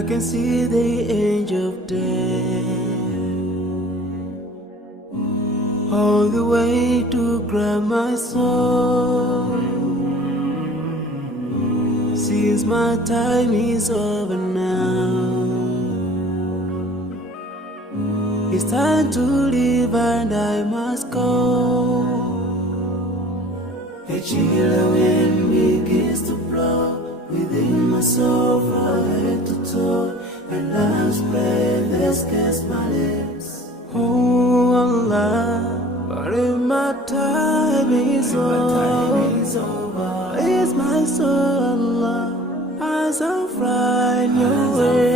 I can see the angel of death all the way to grab my soul. Since my time is over now, it's time to leave and I must go. A chilly wind begins to blow within my soul from head to toe, and love's breath escapes my lips. Oh Allah, but if my time is over, it's my soul, Allah, as I find your way.